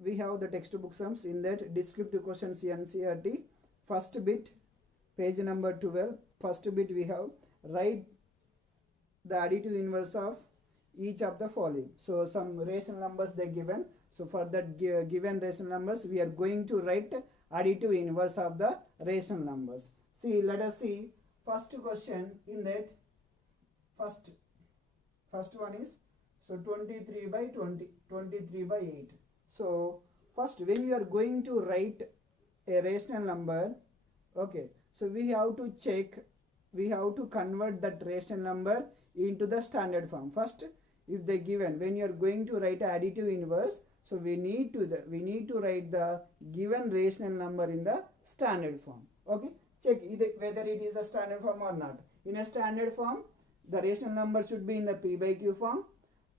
we have the textbook sums. In that, descriptive questions NCERT, first bit, page number 12, first bit we have write the additive inverse of each of the following. So some rational numbers they given. So for that given rational numbers, we are going to write additive inverse of the rational numbers. See, let us see first question. In that, first one is, so 23 by 20, 23 by 8. So first, when you are going to write a rational number, okay, so we have to check, we have to convert that rational number into the standard form. First, if they given, when you are going to write additive inverse, so we need to write the given rational number in the standard form. Okay, check whether it is a standard form or not. In a standard form, the rational number should be in the p by q form,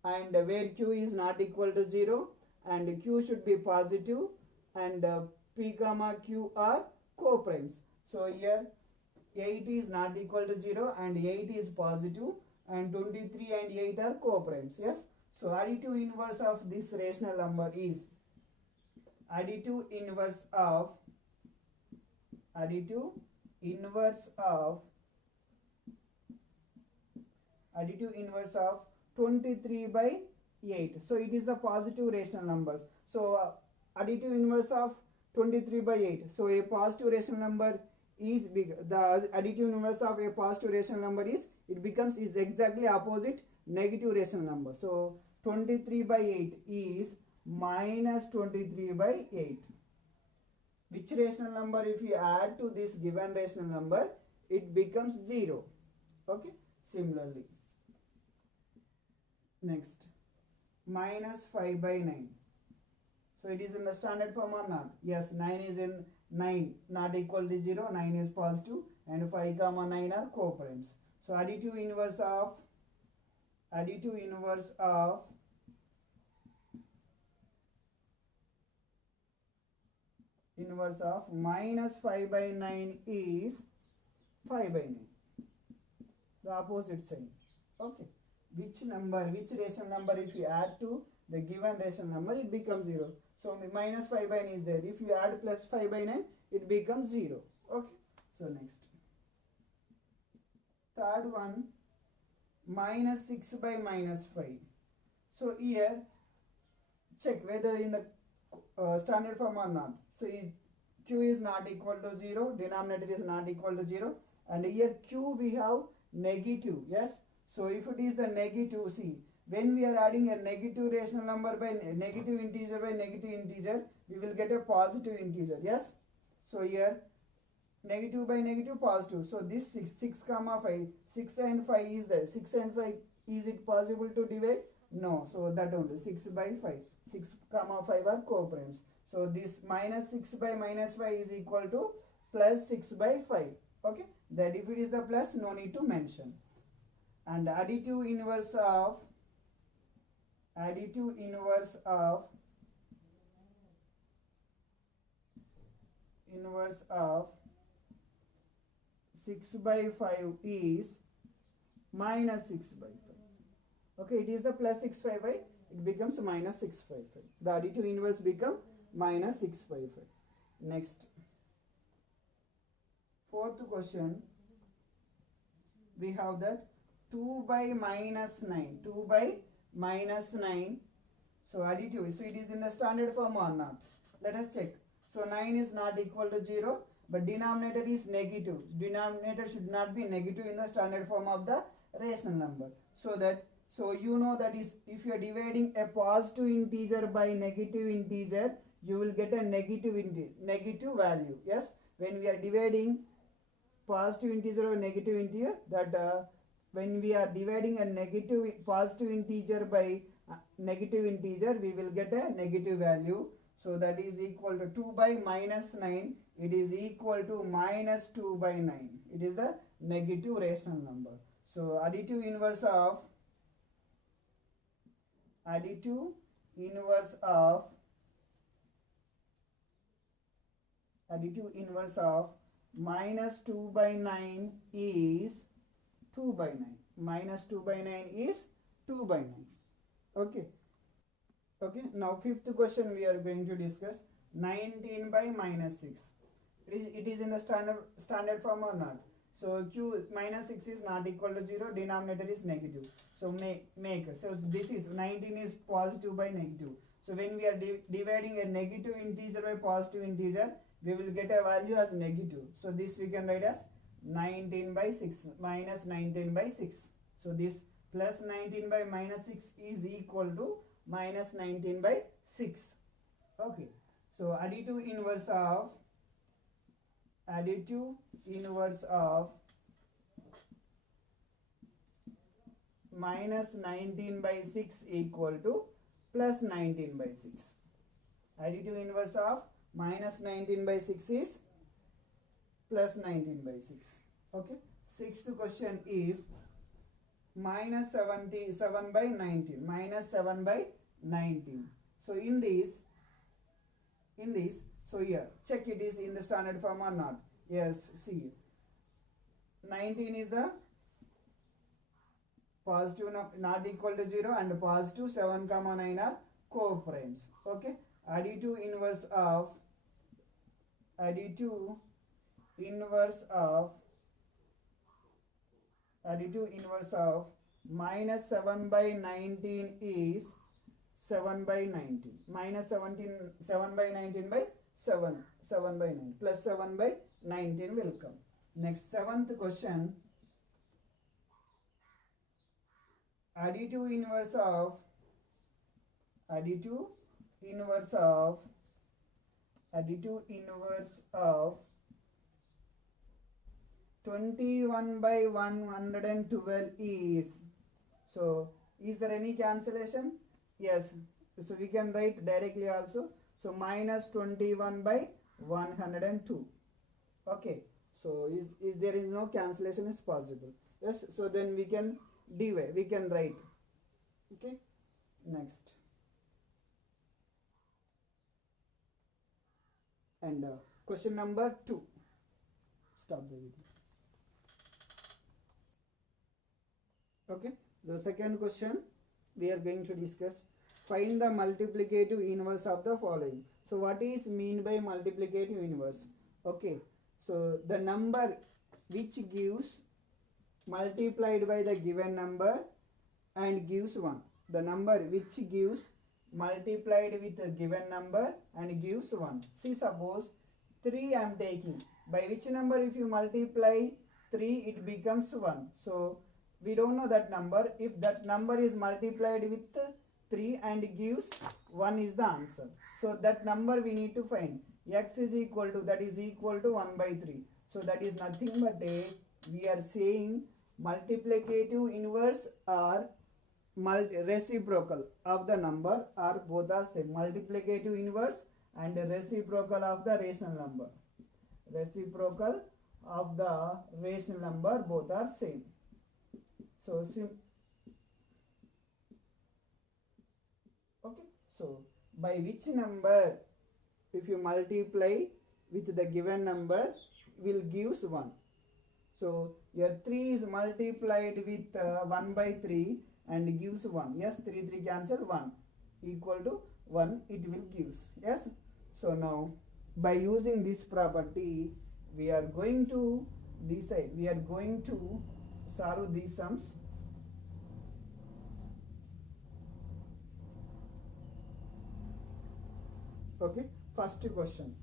and where q is not equal to 0 and q should be positive, and p comma q are co-primes. So here 8 is not equal to 0 and 8 is positive, and 23 and 8 are co-primes. Yes, so additive inverse of this rational number is additive inverse of 23 by 8. So it is a positive rational numbers. So additive inverse of 23 by 8. So a positive rational number is big. The additive inverse of a positive rational number is, it becomes, is exactly opposite negative rational number. So 23 by 8 is minus 23 by 8. Which rational number, if you add to this given rational number, it becomes 0. Okay, similarly. Next, minus 5 by 9. So it is in the standard form or not? Yes, 9 is in 9 not equal to 0, 9 is positive, and 5 comma 9 are co-primes. So additive inverse of minus 5 by 9 is 5 by 9, the opposite sign. Okay, which rational number, if you add to the given rational number, it becomes 0. So minus 5 by 9 is there. If you add plus 5 by 9, it becomes 0. Okay, so next, third one, minus 6 by minus 5. So here, check whether in the standard form or not. So q is not equal to 0, denominator is not equal to 0, and here q we have negative. Yes, so if it is a negative, see, when we are adding a negative rational number by negative integer by negative integer, we will get a positive integer. Yes, so here negative by negative, positive. So this 6 comma 5, 6 and 5 is there. 6 and 5, is it possible to divide? No, so that only 6 by 5, 6 comma 5 are co-primes. So this minus 6 by minus 5 is equal to plus 6 by 5. Okay, that if it is the plus, no need to mention. And additive inverse of 6 by 5 is minus 6 by 5. Okay, it is the plus 6 by 5, it becomes minus 6 by 5. The additive inverse become minus 6 by 5. Next, fourth question, we have that 2 by minus 9. 2 by minus 9. So additive, so it is in the standard form or not? Let us check. So 9 is not equal to 0, but denominator is negative. Denominator should not be negative in the standard form of the rational number. So you know that is, if you are dividing a positive integer by negative integer, you will get a negative value. Yes, when we are dividing positive integer or negative integer, that when we are dividing a positive integer by negative integer, we will get a negative value. So that is equal to 2 by minus 9. It is equal to minus 2 by 9. It is the negative rational number. So additive inverse of minus 2 by 9 is 2 by 9. Minus 2 by 9 is 2 by 9. Okay. Okay, now fifth question we are going to discuss. 19 by minus 6. It is in the standard form or not? So q minus 6 is not equal to 0, denominator is negative. So make so this is 19 is positive by negative. So when we are dividing a negative integer by positive integer, we will get a value as negative. So this we can write as 19 by 6 minus 19 by 6. So this plus 19 by minus 6 is equal to minus 19 by 6. Okay, so additive inverse of minus 19 by 6 equal to plus 19 by 6. Additive inverse of minus 19 by 6 is plus 19 by 6. Okay, sixth question is minus 77 by 19, minus 7 by 19. So in this, so here check it is in the standard form or not. Yes, see, 19 is a positive not equal to 0 and positive 7 comma 9 are coefficients. Okay, additive inverse of minus 7 by 19 is 7 by 19. Minus 7 by 19 by 7 by 9 plus 7 by 19 will come. Next, seventh question. Additive inverse of 21 by 112 is, so is there any cancellation? Yes, so we can write directly also. So minus 21 by 102. Okay, so is there is no cancellation is possible. Yes, so then we can divide, we can write. Okay, next, and question number 2. Stop the video. Okay, the second question we are going to discuss. Find the multiplicative inverse of the following. So what is mean by multiplicative inverse? Okay, so the number which gives multiplied by the given number and gives 1. The number which gives multiplied with a given number and gives 1. See, suppose 3 I am taking. By which number if you multiply 3 it becomes 1. So we don't know that number. If that number is multiplied with 3 and gives 1 is the answer. So that number we need to find. X is equal to, that is equal to 1 by 3. So that is nothing but we are saying multiplicative inverse or reciprocal of the number are both are same. Multiplicative inverse and reciprocal of the rational number. Reciprocal of the rational number both are same. So okay, so by which number if you multiply with the given number will gives 1. So your 3 is multiplied with 1 by 3 and gives 1. Yes, 3 cancel, 1 equal to 1 it will gives. Yes, so now by using this property we are going to decide, we are going to solve these sums. Okay, first question,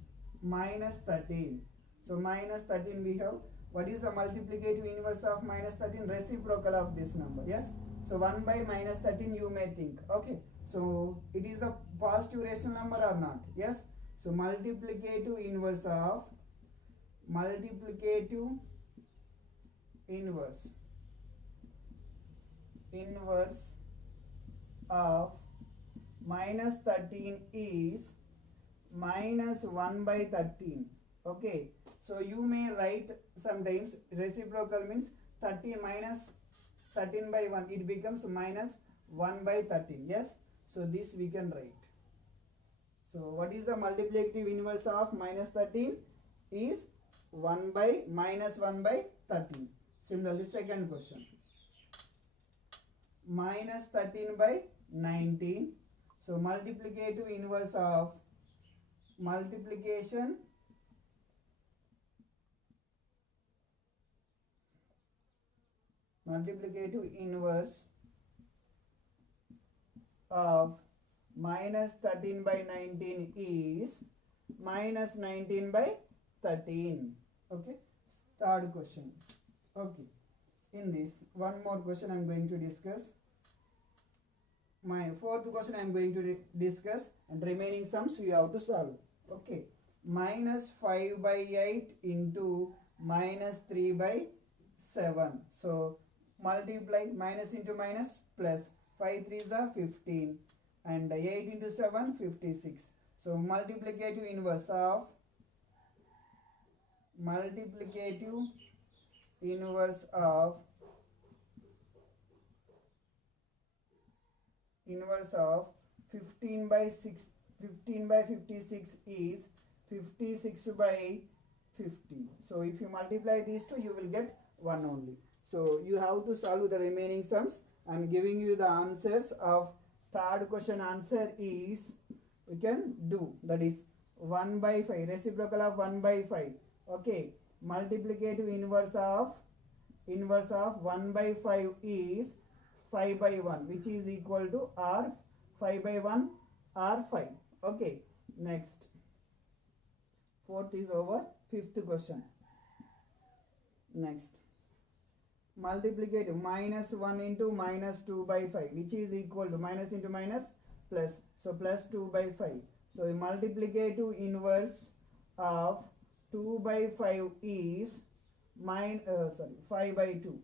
minus 13. So minus 13 we have, what is the multiplicative inverse of minus 13? Reciprocal of this number. Yes, so 1 by minus 13 you may think. Okay, so it is a positive rational number or not? Yes, so multiplicative inverse of minus 13 is minus 1 by 13. Okay, so you may write sometimes reciprocal means 13 minus 13 by 1, it becomes minus 1 by 13. Yes, so this we can write. So what is the multiplicative inverse of minus 13? Is 1 by minus 1 by 13. Similarly, second question, minus 13 by 19. So multiplicative inverse of multiplication inverse of minus 13 by 19 is minus 19 by 13. Okay, third question. Okay, in this one more question I am going to discuss. My fourth question I am going to discuss, and remaining sums you have to solve. Okay, minus 5 by 8 into minus 3 by 7. So multiply minus into minus plus 5 3s are 15 and 8 into 7 56. So multiplicative inverse of inverse of 15 by 56 is 56 by 50. So if you multiply these two, you will get 1 only. So you have to solve the remaining sums. I am giving you the answers of third question. Answer is, we can do, that is 1 by 5, reciprocal of 1 by 5. Okay, multiplicative inverse of 1 by 5 is 5 by 1, which is equal to R 5 by 1 R 5. Okay, next, fourth is over. Fifth question. Next, multiplicative minus 1 into minus 2 by 5, which is equal to minus into minus plus, so plus 2 by 5. So multiplicative inverse of 2 by 5 is 5 by 2.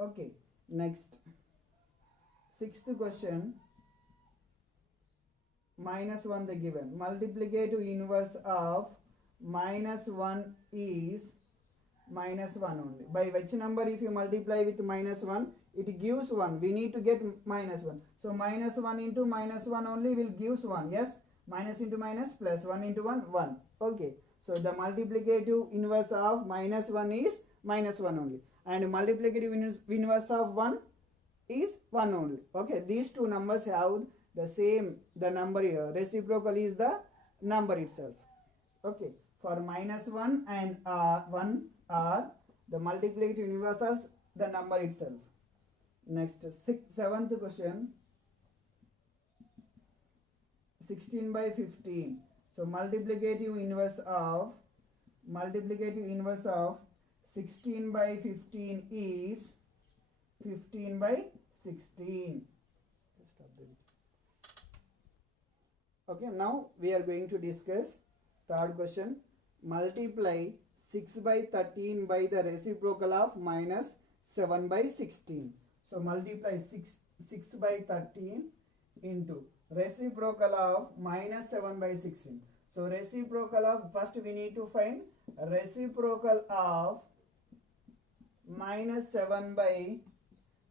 Okay, next, sixth question. Minus 1 the given. Multiplicative inverse of minus 1 is minus 1 only. By which number if you multiply with minus 1, it gives 1. We need to get minus 1. So minus 1 into minus 1 only will gives 1. Yes, minus into minus plus 1 into 1, 1. Okay, so the multiplicative inverse of minus 1 is minus 1 only, and multiplicative inverse of 1 is 1 only. Okay, these two numbers have the same, the number here. Reciprocal is the number itself. Okay, for minus 1 and 1 are the multiplicative inverse of the number itself. Next, seventh question. 16 by 15. So multiplicative inverse of 16 by 15 is 15 by 16. Okay, now we are going to discuss third question. Multiply 6 by 13 by the reciprocal of minus 7 by 16. So multiply 6 by 13 into reciprocal of minus 7 by 16. So reciprocal of, first we need to find reciprocal of minus 7 by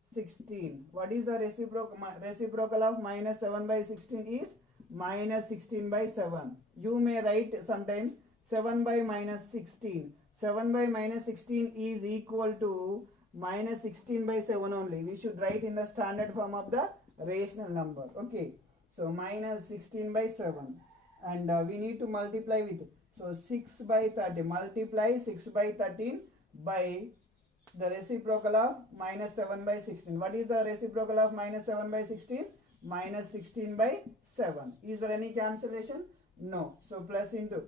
16. What is the reciprocal of minus 7 by 16 is minus 16 by 7. You may write sometimes 7 by minus 16. 7 by minus 16 is equal to minus 16 by 7 only. We should write in the standard form of the rational number. Okay, so minus 16 by 7, and we need to multiply with, so 6 by 30. Multiply 6 by 13 by the reciprocal of minus 7 by 16. What is the reciprocal of minus 7 by 16? Minus 16 by 7. Is there any cancellation? No. So plus into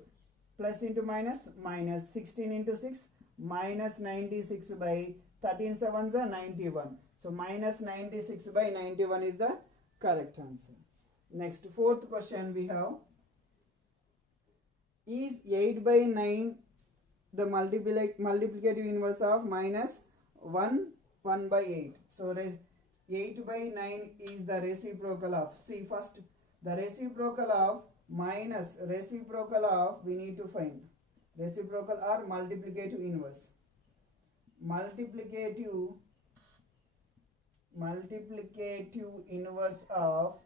minus, minus 16 into 6, minus 96 by 13 sevens are 91. So minus 96 by 91 is the correct answer. Next, fourth question we have. Is 8 by 9 the multiplicative inverse of minus 1 by 8? So 8 by 9 is the reciprocal of, see first, the reciprocal of minus reciprocal of, we need to find reciprocal or multiplicative inverse. Multiplicative inverse of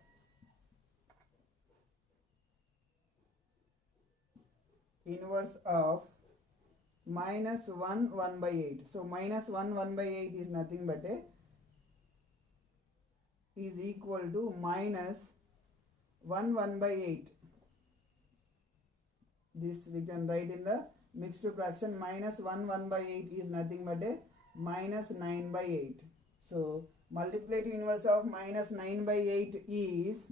minus 1 by 8. So minus 1 by 8 is nothing but is equal to minus 1 by 8. This we can write in the mixed fraction. Minus 1 by 8 is nothing but a minus 9 by 8. So multiplicative inverse of minus 9 by 8 is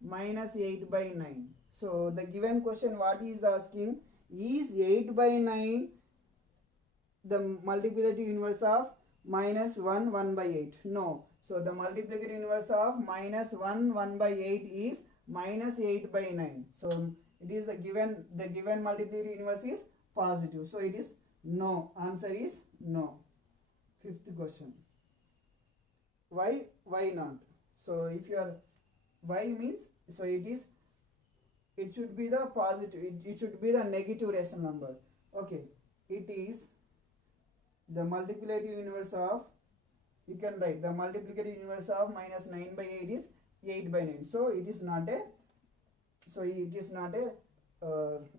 minus 8 by 9. So the given question what is asking, is 8 by 9 the multiplicative inverse of minus 1 by 8? No. So the multiplicative inverse of minus 1 by 8 is minus 8 by 9. So it is the given multiplicative inverse is positive. So it is no. Answer is no. Fifth question. Why not? So if you are, why means, so it should be the positive, it should be the negative rational number. Okay, it is the multiplicative inverse of, you can write the multiplicative inverse of minus 9 by 8 is 8 by 9. So it is not a,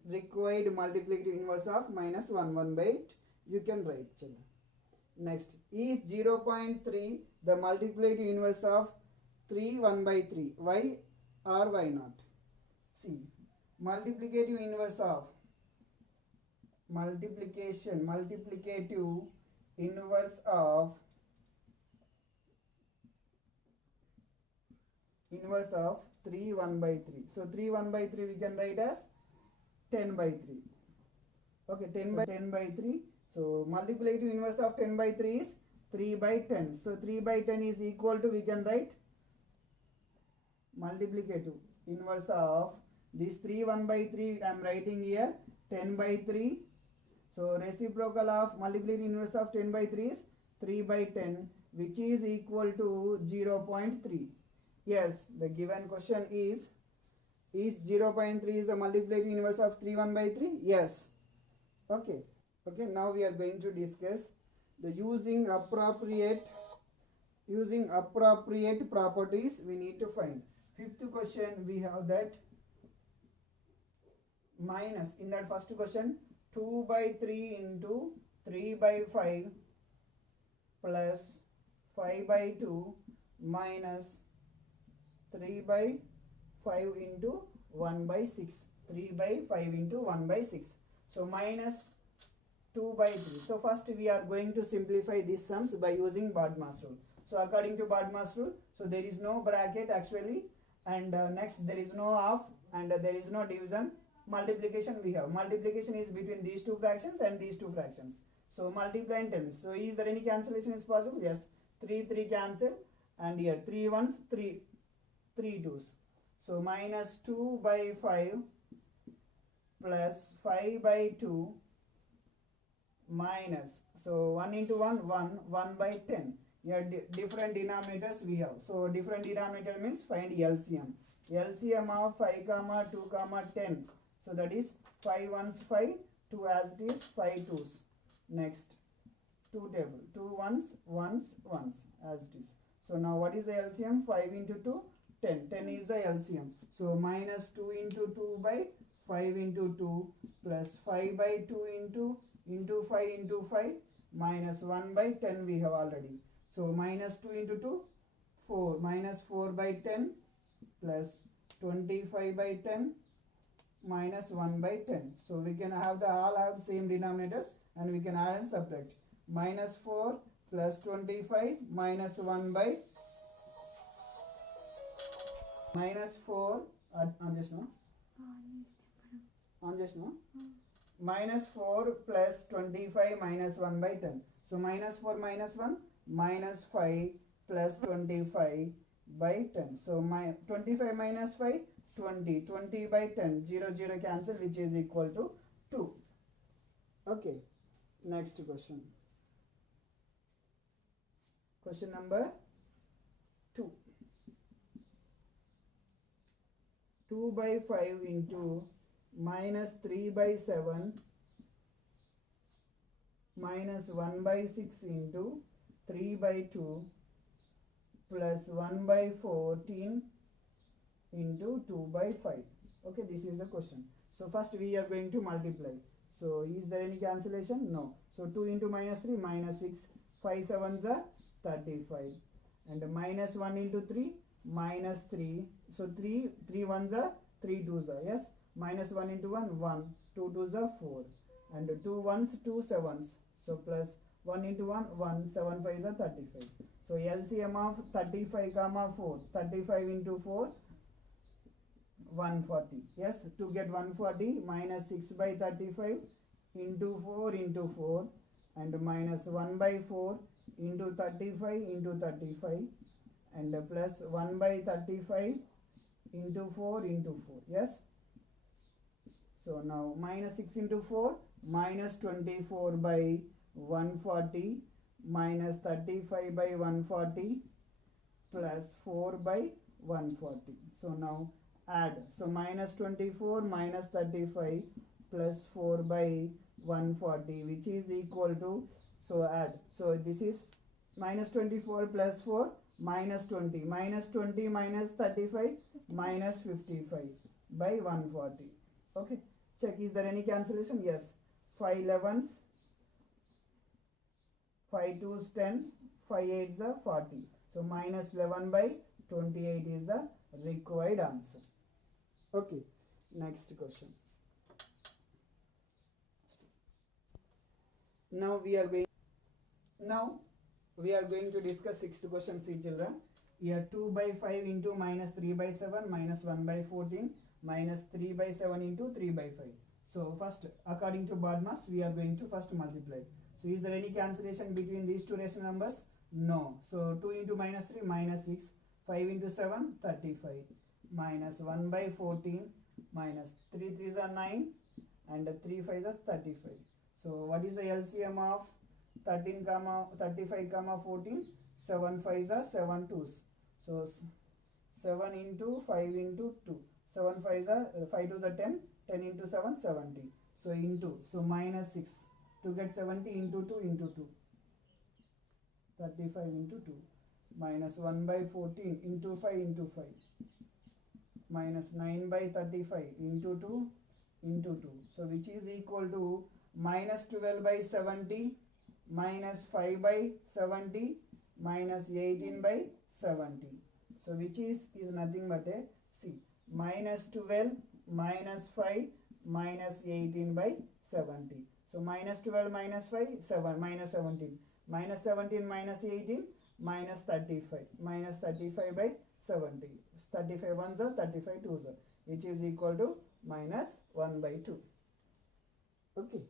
required multiplicative inverse of minus 1 by 8. You can write. Next, is 0.3 the multiplicative inverse of 1 by 3? Why or why not? See, multiplicative inverse of multiplicative inverse of 1 by 3. So 1 by 3 we can write as 10 by 3. Okay, 10 by 3. So multiplicative inverse of 10 by 3 is 3 by 10. So 3 by 10 is equal to, we can write multiplicative inverse of this 1 by 3, I am writing here 10 by 3. So reciprocal of multiplicative inverse of 10 by 3 is 3 by 10, which is equal to 0.3. Yes, the given question is 0.3 is the multiplicative inverse of 1 by 3? Yes. Okay. Okay, now we are going to discuss the using appropriate properties we need to find. Fifth question, we have that minus, in that first question, 2 by 3 into 3 by 5 plus 5 by 2 minus 3 by 5 into 1 by 6. 3 by 5 into 1 by 6. So minus 2 by 3. So first we are going to simplify these sums by using BODMAS rule. So according to BODMAS rule, so there is no bracket actually, and next there is no half, and there is no division. Multiplication we have. Multiplication is between these two fractions and these two fractions. So multiply and tell me. So is there any cancellation is possible? Yes. 3 cancel, and here 3 ones, 3 twos. So minus 2 by 5 plus 5 by 2 minus, so 1 into 1 by 10. Here different denominators we have. So different denominator means find LCM. LCM of 5 comma 2 comma 10. So that is 5 ones 5, 2 as it is, 5 twos. Next, 2 table, 2 ones as it is. So now what is the LCM? 5 into 2, 10. 10 is the LCM. So minus 2 into 2 by 5 into 2 plus 5 by 2 into 5 into 5 minus 1 by 10 we have already. So minus 2 into 2, 4, minus 4 by 10 plus 25 by 10 minus 1 by 10. So we can have all have same denominators, and we can add and subtract. Minus 4 plus 25 minus 1 by minus 4 minus 4 plus 25 minus 1 by 10. So minus 4 minus 1 minus 5 plus 25 by 10. So my 25 minus 5, 20. 20 by 10. 0 cancel, which is equal to 2. Okay. Next question. Question number 2. 2 by 5 into minus 3 by 7 minus 1 by 6 into 3 by 2 plus 1 by 14 into 2 by 5. Okay, this is the question. So first we are going to multiply. So is there any cancellation? No. So 2 into minus 3 minus 6, 5 sevens are 35, and minus 1 into 3 minus 3 So 3 ones are 3 twos are, yes, minus 1 into 1 1, 2 twos are 4, and 2 ones 2 sevens, so plus 1 into 1 1, 7 fives are 35. So LCM of 35 comma 4, 35 into 4 140. Yes, to get 140, minus 6 by 35 into 4 into 4, and minus 1 by 4 into 35 into 35, and plus 1 by 35 into 4 into 4. Yes, so now minus 6 into 4, minus 24 by 140, minus 35 by 140, plus 4 by 140. So now add. So minus 24 minus 35 plus 4 by 140, which is equal to, so add. So this is minus 24 plus 4 minus 20, minus 20 minus 35 minus 55 by 140. Okay, check, is there any cancellation? Yes, 5 11s, 5 2s 10, 5 8s are 40. So minus 11 by 28 is the required answer. Okay, next question. Now we are going to discuss sixth question. See children, here 2 by 5 into minus 3 by 7 minus 1 by 14 minus 3 by 7 into 3 by 5. So first, according to BODMAS, we are going to first multiply. So is there any cancellation between these two rational numbers? No. So 2 into minus 3 minus 6, 5 into 7 35, minus 1 by 14, minus 3 3s are 9, and 3 5s are 35. So what is the LCM of 13 comma 35 comma 14? 7 5s are 7 2s. So 7 into 5 into 2. 7 5s are 5 2s are 10. 10 into 7 70. So into, so minus 6. To get 70 into 2 into 2. 35 into 2. Minus 1 by 14 into 5 into 5. Minus 9 by 35 into 2 into 2. So which is equal to minus 12 by 70 minus 5 by 70 minus 18 by 70. So which is nothing but a C. Minus 12 minus 5 minus 18 by 70. So minus 12 minus 5, 7 minus 17. Minus 17 minus 18 minus 35. Minus 35 by 70. 35 ones are 35 twos are, which is equal to minus 1 by 2. Okay.